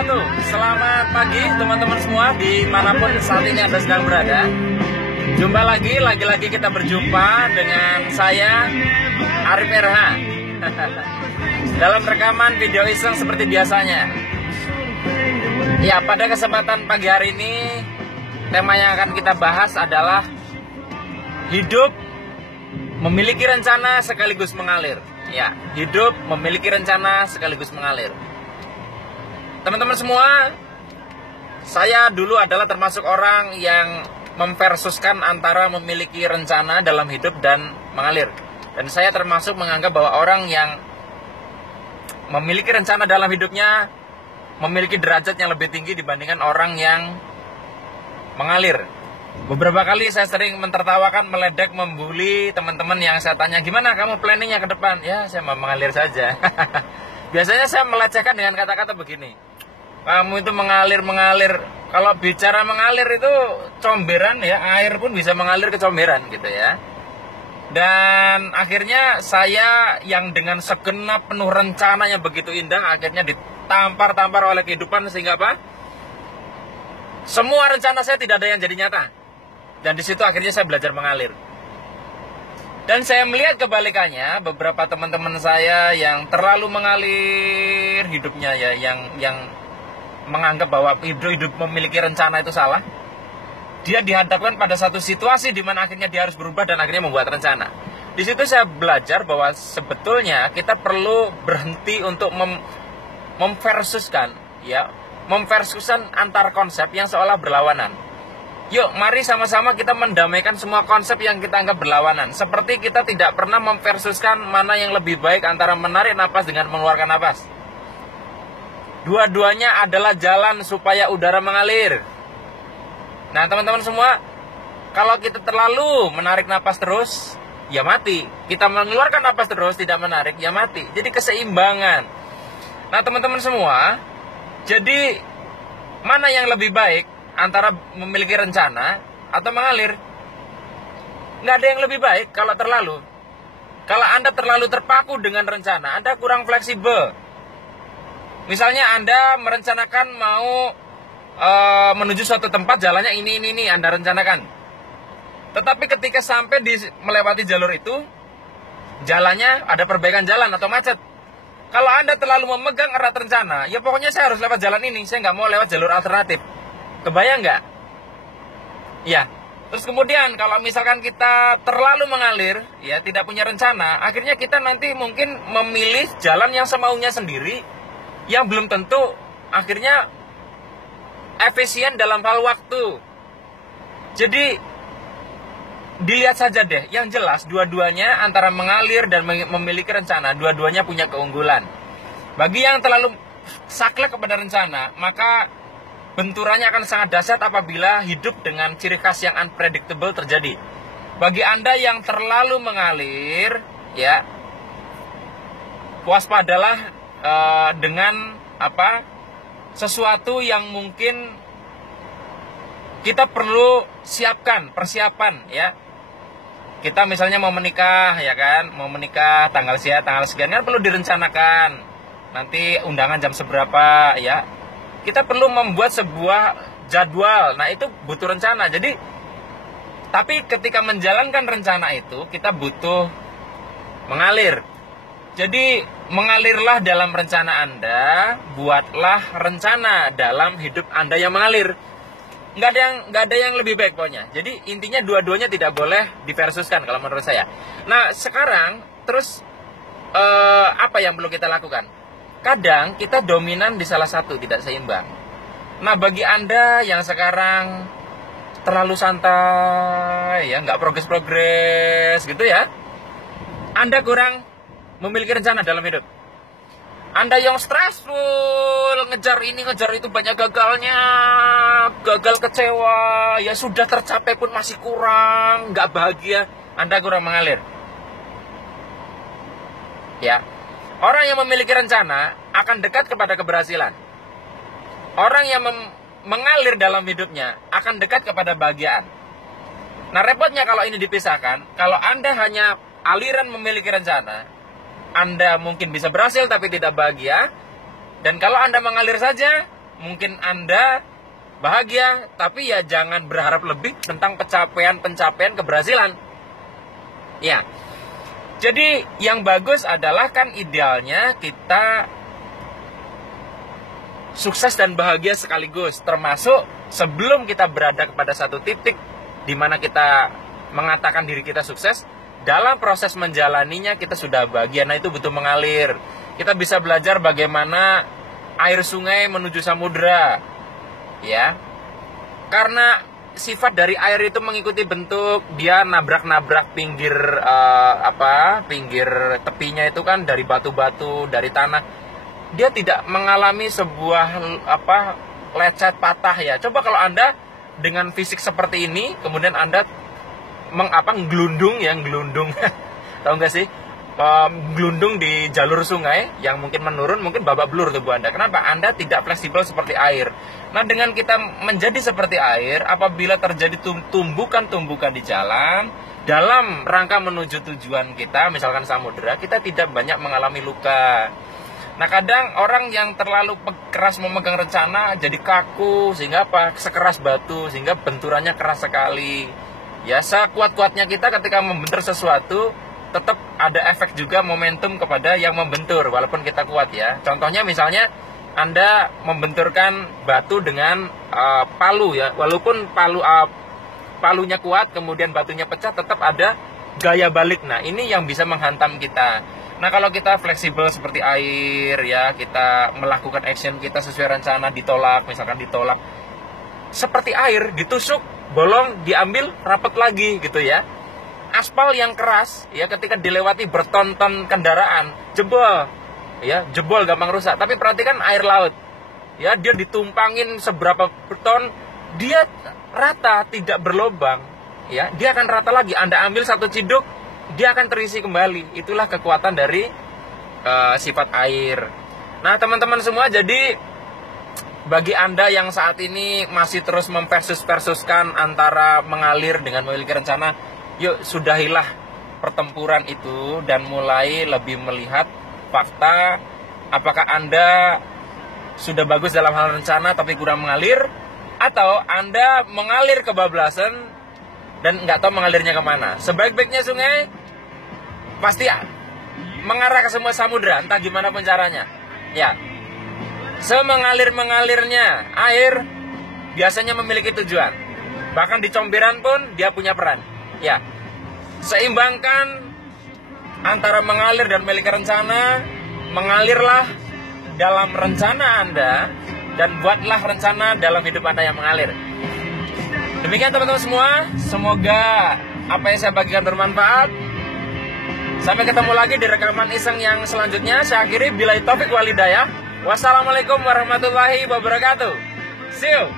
wabarakatuh. Selamat pagi teman-teman semua dimanapun saat ini Anda sedang berada. Jumpa lagi kita berjumpa dengan saya Arif RH dalam rekaman video iseng seperti biasanya. Ya, pada kesempatan pagi hari ini tema yang akan kita bahas adalah hidup memiliki rencana sekaligus mengalir. Ya, hidup memiliki rencana sekaligus mengalir. Teman-teman semua, saya dulu adalah termasuk orang yang memversuskan antara memiliki rencana dalam hidup dan mengalir. Dan saya termasuk menganggap bahwa orang yang memiliki rencana dalam hidupnya memiliki derajat yang lebih tinggi dibandingkan orang yang mengalir. Beberapa kali saya sering mentertawakan, meledek, membuli teman-teman yang saya tanya, gimana kamu planningnya ke depan? Ya, saya mau mengalir saja. Biasanya saya melecehkan dengan kata-kata begini, kamu itu mengalir. Kalau bicara mengalir itu comberan ya, air pun bisa mengalir ke comberan gitu ya. Dan akhirnya saya yang dengan segenap penuh rencananya begitu indah, akhirnya ditampar-tampar oleh kehidupan sehingga apa? Semua rencana saya tidak ada yang jadi nyata. Dan di situ akhirnya saya belajar mengalir. Dan saya melihat kebalikannya, beberapa teman-teman saya yang terlalu mengalir hidupnya ya, yang menganggap bahwa hidup memiliki rencana itu salah. Dia dihadapkan pada satu situasi di mana akhirnya dia harus berubah dan akhirnya membuat rencana. Di situ saya belajar bahwa sebetulnya kita perlu berhenti untuk memversuskan antar konsep yang seolah berlawanan. Yuk, mari sama-sama kita mendamaikan semua konsep yang kita anggap berlawanan. Seperti kita tidak pernah memversuskan mana yang lebih baik antara menarik napas dengan mengeluarkan napas. Dua-duanya adalah jalan supaya udara mengalir. Nah, teman-teman semua, kalau kita terlalu menarik napas terus, ya mati. Kita mengeluarkan napas terus, tidak menarik, ya mati. Jadi keseimbangan. Nah, teman-teman semua, jadi mana yang lebih baik antara memiliki rencana atau mengalir? Nggak ada yang lebih baik kalau terlalu. Kalau Anda terlalu terpaku dengan rencana, Anda kurang fleksibel. Misalnya Anda merencanakan mau menuju suatu tempat, jalannya ini Anda rencanakan. Tetapi ketika sampai melewati jalur itu, jalannya ada perbaikan jalan atau macet. Kalau Anda terlalu memegang erat rencana, ya pokoknya saya harus lewat jalan ini, saya nggak mau lewat jalur alternatif. Kebayang nggak? Ya. Terus kemudian kalau misalkan kita terlalu mengalir, ya tidak punya rencana, akhirnya kita nanti mungkin memilih jalan yang semaunya sendiri, yang belum tentu akhirnya efisien dalam hal waktu. Jadi dilihat saja deh, yang jelas dua-duanya antara mengalir dan memiliki rencana, dua-duanya punya keunggulan. Bagi yang terlalu saklek kepada rencana, maka benturannya akan sangat dahsyat apabila hidup dengan ciri khas yang unpredictable terjadi. Bagi Anda yang terlalu mengalir, ya, waspadalah dengan sesuatu yang mungkin kita perlu persiapan, ya. Kita misalnya mau menikah, ya kan, mau menikah tanggal sekian kan perlu direncanakan. Nanti undangan jam seberapa, ya. Kita perlu membuat sebuah jadwal. Nah, itu butuh rencana. Jadi, tapi ketika menjalankan rencana itu, kita butuh mengalir. Jadi, mengalirlah dalam rencana Anda, buatlah rencana dalam hidup Anda yang mengalir. Nggak ada yang lebih baik pokoknya. Jadi, intinya dua-duanya tidak boleh diversuskan kalau menurut saya. Nah, sekarang, terus apa yang perlu kita lakukan? Kadang kita dominan di salah satu, tidak seimbang. Nah, bagi Anda yang sekarang terlalu santai, ya, nggak progres gitu ya, Anda kurang memiliki rencana dalam hidup. Anda yang stressful, ngejar ini, ngejar itu, banyak gagalnya, gagal kecewa, ya sudah tercapai pun masih kurang, nggak bahagia, Anda kurang mengalir. Ya. Orang yang memiliki rencana akan dekat kepada keberhasilan. Orang yang mengalir dalam hidupnya akan dekat kepada kebahagiaan. Nah, repotnya kalau ini dipisahkan, kalau Anda hanya aliran memiliki rencana, Anda mungkin bisa berhasil tapi tidak bahagia. Dan kalau Anda mengalir saja, mungkin Anda bahagia, tapi ya jangan berharap lebih tentang pencapaian keberhasilan. Ya. Jadi yang bagus adalah kan idealnya kita sukses dan bahagia sekaligus, termasuk sebelum kita berada kepada satu titik di mana kita mengatakan diri kita sukses, dalam proses menjalaninya kita sudah bahagia. Nah, itu butuh mengalir. Kita bisa belajar bagaimana air sungai menuju samudera, ya. Karena sifat dari air itu mengikuti bentuk, dia nabrak-nabrak pinggir pinggir tepinya itu kan dari batu-batu, dari tanah. Dia tidak mengalami sebuah lecet patah ya. Coba kalau Anda dengan fisik seperti ini, kemudian Anda ngelundung tahu nggak sih? Gelundung di jalur sungai yang mungkin menurun, mungkin babak belur tubuh Anda. Kenapa? Anda tidak fleksibel seperti air. Nah, dengan kita menjadi seperti air, apabila terjadi tumbukan-tumbukan di jalan dalam rangka menuju tujuan kita, misalkan samudera, kita tidak banyak mengalami luka. Nah, kadang orang yang terlalu keras memegang rencana jadi kaku, sehingga sekeras batu, sehingga benturannya keras sekali. Ya, sekuat-kuatnya kita ketika membentur sesuatu, tetap ada efek juga momentum kepada yang membentur, walaupun kita kuat ya. Contohnya misalnya Anda membenturkan batu dengan palu ya, walaupun palunya kuat, kemudian batunya pecah, tetap ada gaya balik. Nah, ini yang bisa menghantam kita. Nah, kalau kita fleksibel seperti air ya, kita melakukan action kita sesuai rencana, misalkan ditolak seperti air, ditusuk, bolong, diambil, rapat lagi gitu ya. Aspal yang keras ya, ketika dilewati bertonton kendaraan, jebol gampang rusak. Tapi perhatikan air laut ya, dia ditumpangin seberapa ton, dia rata, tidak berlobang ya, dia akan rata lagi. Anda ambil satu ciduk, dia akan terisi kembali. Itulah kekuatan dari sifat air. Nah, teman-teman semua, jadi bagi Anda yang saat ini masih terus memversus-versuskan antara mengalir dengan memiliki rencana, yuk sudahilah pertempuran itu dan mulai lebih melihat fakta. Apakah Anda sudah bagus dalam hal rencana tapi kurang mengalir, atau Anda mengalir kebablasan dan nggak tahu mengalirnya kemana. Sebaik-baiknya sungai pasti mengarah ke semua samudera, entah gimana pun caranya. Ya, semengalir-mengalirnya air biasanya memiliki tujuan. Bahkan di comberan pun dia punya peran. Ya, seimbangkan antara mengalir dan memiliki rencana. Mengalirlah dalam rencana Anda dan buatlah rencana dalam hidup Anda yang mengalir. Demikian teman-teman semua, semoga apa yang saya bagikan bermanfaat. Sampai ketemu lagi di rekaman iseng yang selanjutnya. Saya akhiri, billahi taufik wal hidayah. Wassalamualaikum warahmatullahi wabarakatuh. See you.